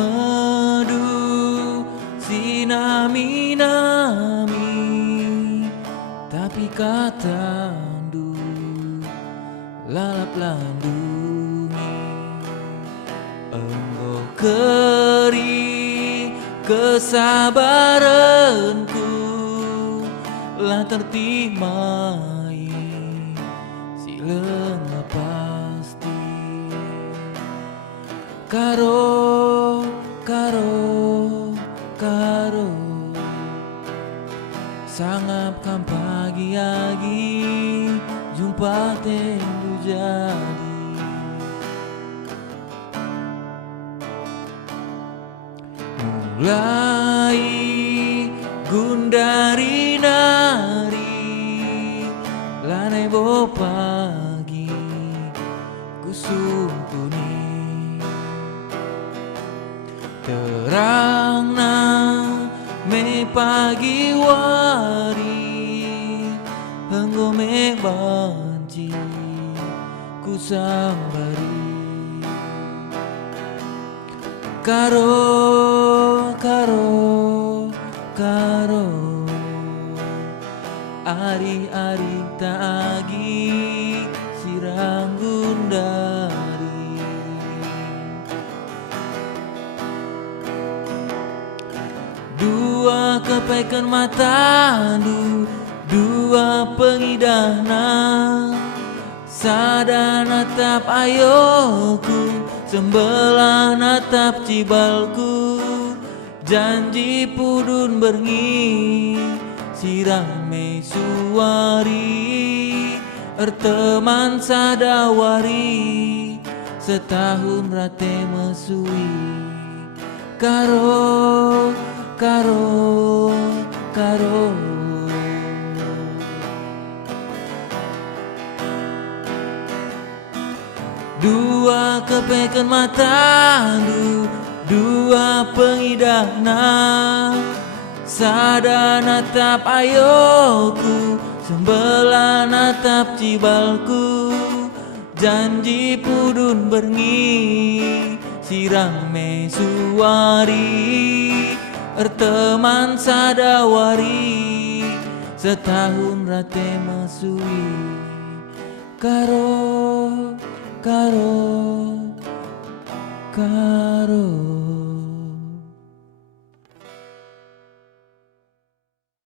Medu sinami-nami tapi katandu lalap landungi engkau keri kesabaranku lah tertimai silenga pasti karo sangap kan pagi-agi jumpa tendu jadi mulai gundari nari lanai bo pagi kusum kuning terang na me pagi wari enggo me banci ku sambari karo ari-ari taagi sirang gundari dua kepaikan matandu dua pengidahna sada natap ayoku sembelah natap cibalku janji pudun berngi sirame suari erteman sadawari setahun rate mesui karo dua kepaikan matandu dua pengidahna sada natap ayoku sembelah natap cibalku janji pudun berngi sirame suari erteman sadawari setahun rate mesui karo